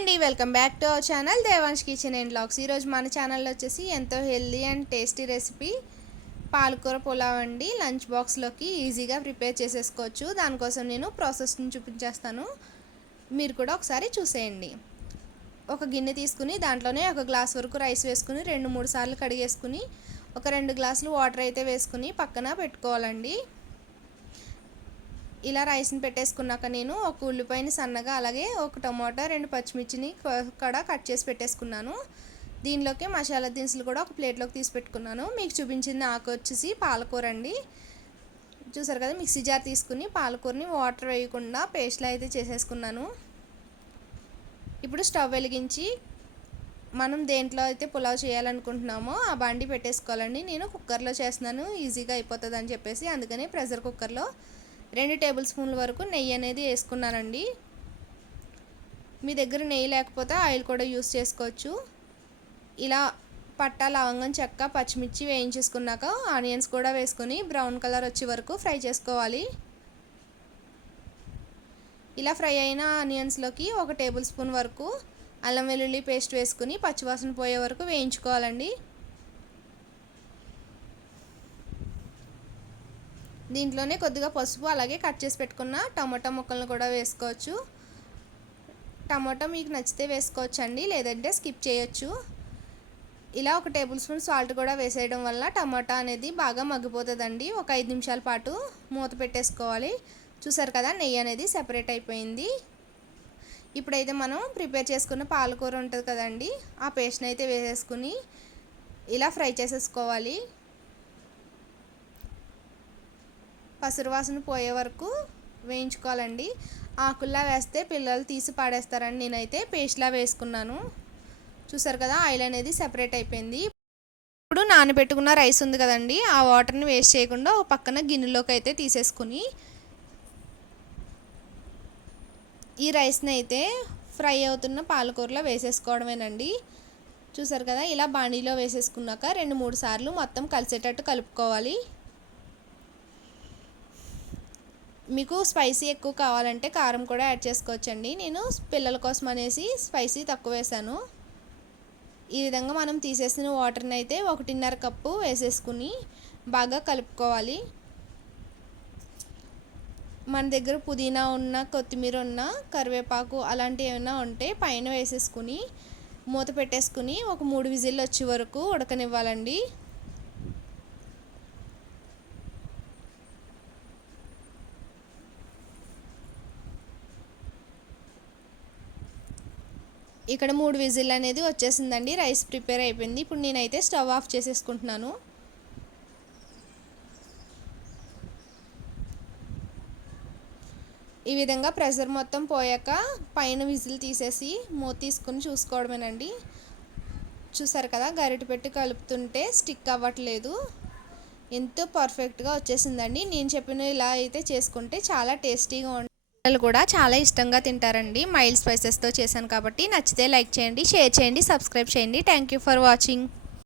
అండి welcome back to our channel Devansh kitchen and blogs ఈరోజు మన ఛానల్లో వచ్చేసి ఎంతో హెల్దీ అండ్ టేస్టీ రెసిపీ పాలకూర పులావ్ అండి. లంచ్ బాక్స్లోకి ఈజీగా ప్రిపేర్ చేసేసుకోవచ్చు. దానికోసం నేను ప్రాసెస్ని చూపించేస్తాను. మీరు కూడా ఒకసారి చూసేయండి. ఒక గిన్నె తీసుకుని దాంట్లోనే ఒక గ్లాస్ వరకు రైస్ వేసుకుని రెండు మూడు సార్లు కడిగేసుకుని ఒక రెండు గ్లాసులు వాటర్ అయితే వేసుకుని పక్కన పెట్టుకోవాలండి. ఇలా రైస్ని పెట్టేసుకున్నాక నేను ఒక ఉల్లిపాయని సన్నగా అలాగే ఒక టమాటా రెండు పచ్చిమిర్చిని కూడా కట్ చేసి పెట్టేసుకున్నాను. దీనిలోకి మసాలా దినుసులు కూడా ఒక ప్లేట్లోకి తీసి పెట్టుకున్నాను. మీకు చూపించింది ఆకు వచ్చేసి పాలకూర అండి. చూసారు కదా మిక్సీ జార్ తీసుకుని పాలకూరని వాటర్ వేయకుండా పేస్ట్లో అయితే చేసేసుకున్నాను. ఇప్పుడు స్టవ్ వెలిగించి మనం దేంట్లో అయితే పులావ్ చేయాలనుకుంటున్నామో ఆ బండి పెట్టేసుకోవాలండి. నేను కుక్కర్లో చేస్తున్నాను. ఈజీగా అయిపోతుంది అని చెప్పేసి అందుకని ప్రెషర్ కుక్కర్లో రెండు టేబుల్ స్పూన్ల వరకు నెయ్యి అనేది వేసుకున్నానండి. మీ దగ్గర నెయ్యి లేకపోతే ఆయిల్ కూడా యూస్ చేసుకోవచ్చు. ఇలా పట్ట లవంగం చెక్క పచ్చిమిర్చి వేయించేసుకున్నాక ఆనియన్స్ కూడా వేసుకొని బ్రౌన్ కలర్ వచ్చే వరకు ఫ్రై చేసుకోవాలి. ఇలా ఫ్రై అయిన ఆనియన్స్లోకి ఒక టేబుల్ స్పూన్ వరకు అల్లం వెల్లుల్లి పేస్ట్ వేసుకుని పచ్చివాసన పోయే వరకు వేయించుకోవాలండి. దీంట్లోనే కొద్దిగా పసుపు అలాగే కట్ చేసి పెట్టుకున్న టమాటా ముక్కలను కూడా వేసుకోవచ్చు. టమాటా మీకు నచ్చితే వేసుకోవచ్చు అండి లేదంటే స్కిప్ చేయొచ్చు. ఇలా ఒక టేబుల్ స్పూన్ సాల్ట్ కూడా వేసేయడం వల్ల టమాటా అనేది బాగా మగ్గిపోతుందండి. ఒక ఐదు నిమిషాల పాటు మూత పెట్టేసుకోవాలి. చూసారు కదా నెయ్యి అనేది సెపరేట్ అయిపోయింది. ఇప్పుడైతే మనం ప్రిపేర్ చేసుకున్న పాలకూర ఉంటుంది కదండి ఆ పేస్ట్ని అయితే వేసేసుకుని ఇలా ఫ్రై చేసేసుకోవాలి. పసురు వాసన పోయే వరకు వేయించుకోవాలండి. ఆకుల్లా వేస్తే పిల్లలు తీసి పాడేస్తారని నేనైతే పేస్ట్లా వేసుకున్నాను. చూసారు కదా ఆయిల్ అనేది సెపరేట్ అయిపోయింది. ఇప్పుడు నానబెట్టుకున్న రైస్ ఉంది కదండి ఆ వాటర్ని వేస్ట్ చేయకుండా ఒక పక్కన గిన్నెలోకి అయితే తీసేసుకుని ఈ రైస్ని అయితే ఫ్రై అవుతున్న పాలకూరలో వేసేసుకోవడమేనండి. చూసారు కదా ఇలా బాణీలో వేసేసుకున్నాక రెండు మూడు సార్లు మొత్తం కలిసేటట్టు కలుపుకోవాలి. మీకు స్పైసీ ఎక్కువ కావాలంటే కారం కూడా యాడ్ చేసుకోవచ్చండి. నేను పిల్లల కోసం అనేసి స్పైసీ తక్కువ వేసాను. ఈ విధంగా మనం తీసేసిన వాటర్ని అయితే ఒకటిన్నర కప్పు వేసేసుకుని బాగా కలుపుకోవాలి. మన దగ్గర పుదీనా ఉన్న కొత్తిమీర ఉన్న కరివేపాకు అలాంటివి ఏమైనా ఉంటే పైన వేసేసుకుని మూత పెట్టేసుకుని ఒక మూడు విజిల్లు వచ్చే వరకు ఉడకనివ్వాలండి. ఇక్కడ మూడు విజిల్ అనేది వచ్చేసిందండి. రైస్ ప్రిపేర్ అయిపోయింది. ఇప్పుడు నేనైతే స్టవ్ ఆఫ్ చేసేసుకుంటున్నాను. ఈ విధంగా ప్రెషర్ మొత్తం పోయాక పైన విజిల్ తీసేసి మూత తీసుకుని చూసుకోవడమేనండి. చూసారు కదా గరిట పెట్టి కలుపుతుంటే స్టిక్ అవ్వట్లేదు. ఎంతో పర్ఫెక్ట్గా వచ్చేసిందండి. నేను చెప్పిన ఇలా అయితే చేసుకుంటే చాలా టేస్టీగా ఉంటుంది పిల్లలు కూడా చాలా ఇష్టంగా తింటారండి. మైల్డ్ స్పైసెస్తో చేశాను కాబట్టి నచ్చితే లైక్ చేయండి షేర్ చేయండి సబ్స్క్రైబ్ చేయండి. Thank you for watching